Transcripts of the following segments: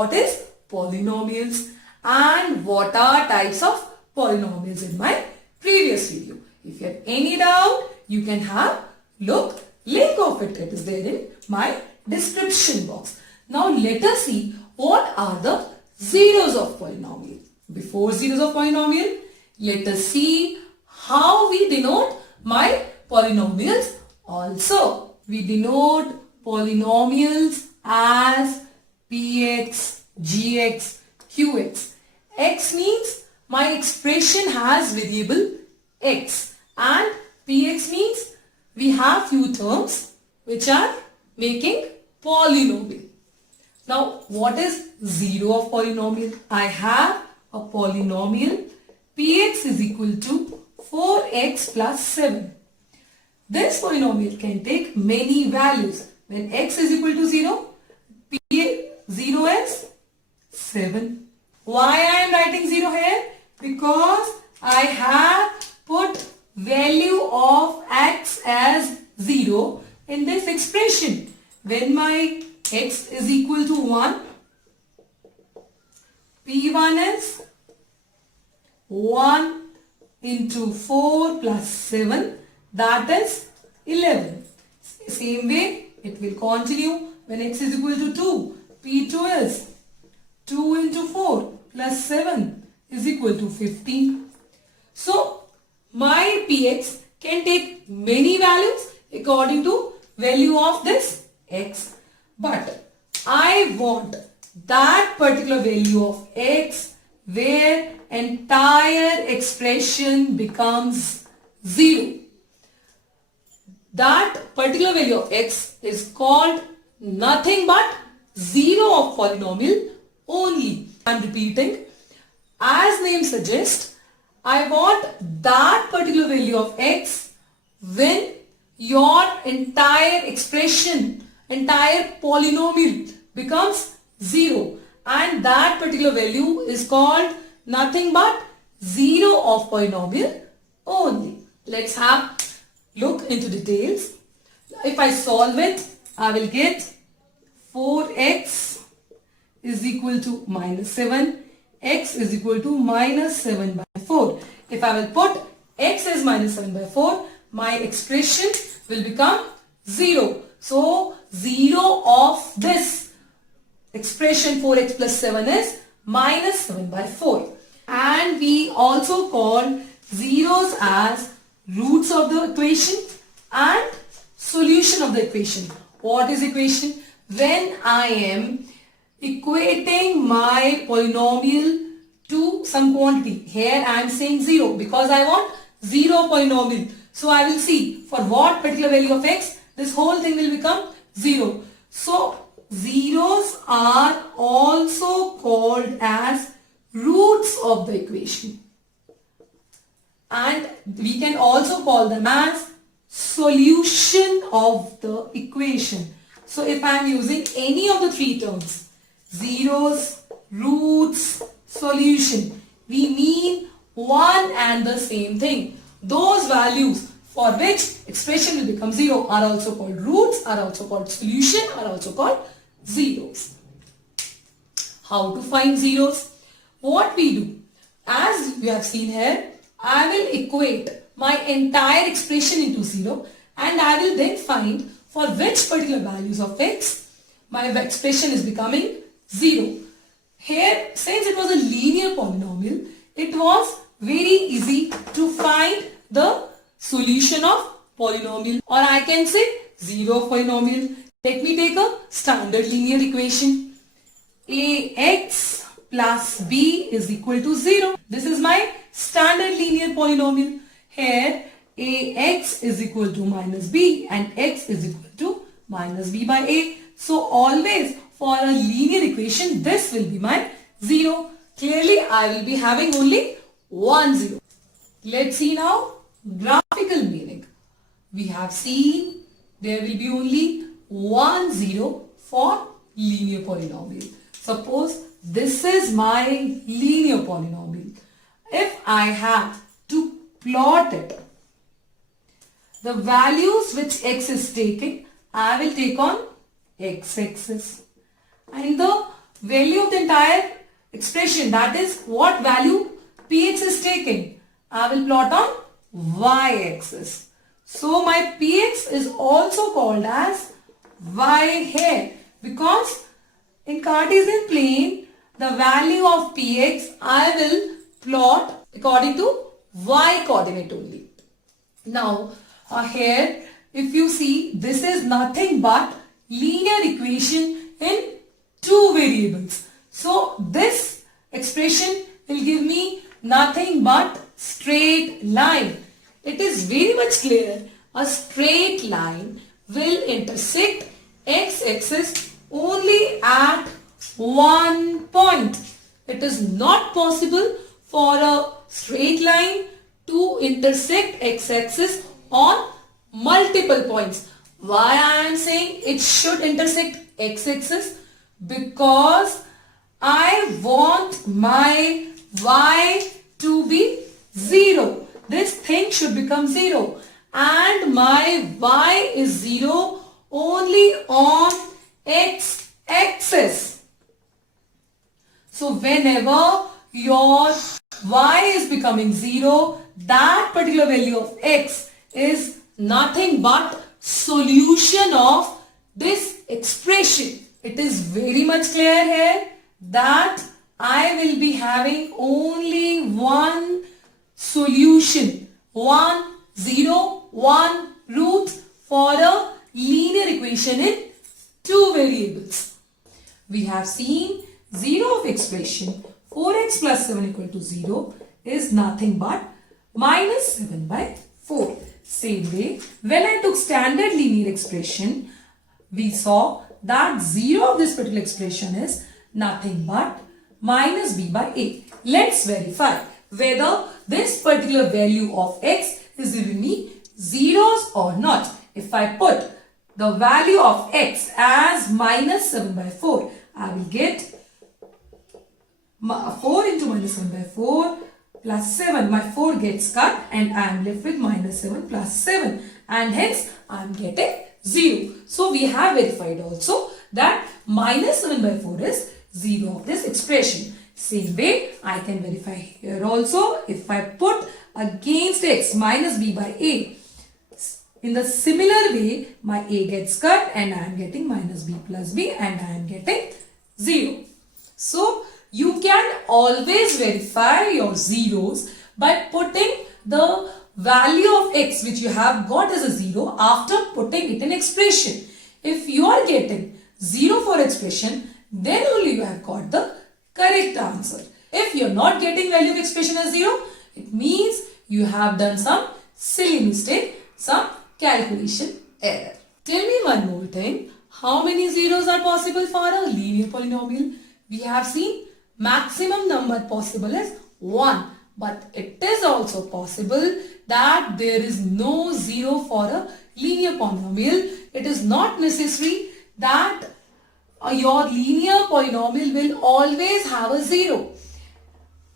what is polynomials and what are types of polynomials in my previous video. If you have any doubt, you can have look. Link of it is there in my description box. Now let us see what are the zeros of polynomial. Before zeros of polynomial, let us see how we denote my polynomials also. We denote polynomials as px, gx, qx. X means my expression has variable x, and px means we have few terms which are making polynomial. Now what is zero of polynomial? I have a polynomial px is equal to 4x plus 7. This polynomial can take many values. When x is equal to 0, p0 is 7. Why I am writing 0 here? Because I have put value of x as 0 in this expression. When my x is equal to 1, p1 is 1 into 4 plus 7, that is 11. Same way it will continue when x is equal to 2. p2 is 2 into 4 plus 7 is equal to 15. So my px can take many values according to value of this x. But I want that particular value of x where entire expression becomes 0. That particular value of x is called nothing but zero of polynomial only. I am repeating. As name suggests, I want that particular value of x when your entire expression, entire polynomial becomes 0, and that particular value is called nothing but zero of polynomial only. Let's have look into details. If I solve it, I will get 4x is equal to minus 7. X is equal to minus 7 by 4. If I will put x as minus 7 by 4, my expression will become 0. So 0 of this expression 4x plus 7 is minus 7 by 4. And we also call zeros as roots of the equation and solution of the equation. What is equation? When I am equating my polynomial to some quantity. Here I am saying 0 because I want 0 polynomial. So I will see for what particular value of x this whole thing will become 0. So zeros are also called as roots of the equation. And we can also call them as solution of the equation. So if I am using any of the three terms, zeros, roots, solution, we mean one and the same thing. Those values for which expression will become 0 are also called roots, are also called solution, are also called zeros. How to find zeros? What we do, as we have seen here, I will equate my entire expression into 0, and I will then find for which particular values of x my expression is becoming 0. Here, since it was a linear polynomial, it was very easy to find the solution of polynomial, or I can say 0 of polynomial. Let me take a standard linear equation. Ax plus b is equal to 0. This is my standard linear polynomial. Here ax is equal to minus b and x is equal to minus b by a. So always for a linear equation, this will be my 0. Clearly I will be having only one 0. Let's see now graphical meaning. We have seen there will be only one 0 for linear polynomial. Suppose this is my linear polynomial. If I have to plot it, the values which x is taking, I will take on x-axis, and the value of the entire expression, that is what value px is taking, I will plot on y-axis. So my px is also called as y here, because in Cartesian plane the value of px I will plot according to y coordinate only. Now here if you see, this is nothing but linear equation in two variables. So this expression will give me nothing but straight line. It is very much clear a straight line will intersect x-axis only at one point. It is not possible for a straight line to intersect x-axis on multiple points. Why I am saying it should intersect x-axis? Because I want my y to be 0. This thing should become 0. And my y is 0 only on x-axis. So whenever your y is becoming 0, that particular value of x is nothing but solution of this expression. It is very much clear here that I will be having only one solution, 1, 0, 1 root for a linear equation in two variables. We have seen 0 of expression 4x plus 7 equal to 0 is nothing but minus 7 by 4. Same way, when I took standard linear expression, we saw that 0 of this particular expression is nothing but minus b by a. Let's verify whether this particular value of x is giving me zeros or not. If I put the value of x as minus 7 by 4, I will get 4 into minus 7 by 4 plus 7. My 4 gets cut and I am left with minus 7 plus 7, and hence I am getting 0. So we have verified also that minus 7 by 4 is 0 of this expression. Same way I can verify here also. If I put against x minus b by a, in the similar way my a gets cut and I am getting minus b plus b and I am getting 0. So you can always verify your zeros by putting the value of x which you have got as a 0 after putting it in expression. If you are getting 0 for expression, then only you have got the correct answer. If you are not getting value of expression as 0, it means you have done some silly mistake, some calculation error. Tell me one more thing. How many zeros are possible for a linear polynomial? We have seen maximum number possible is 1. But it is also possible that there is no 0 for a linear polynomial. It is not necessary that your linear polynomial will always have a 0.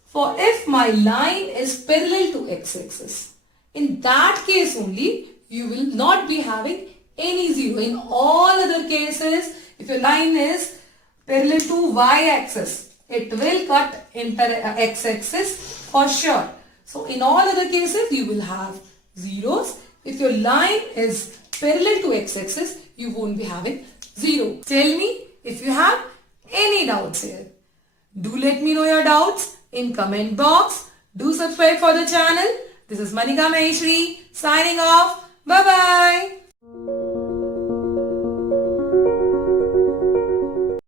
For if my line is parallel to x-axis, in that case only you will not be having any 0. In all other cases, if your line is parallel to y-axis, it will cut into x-axis for sure. So in all other cases, you will have zeros. If your line is parallel to x-axis, you won't be having 0. Tell me if you have any doubts here. Do let me know your doubts in comment box. Do subscribe for the channel. This is Manika Maheshwari signing off. Bye-bye.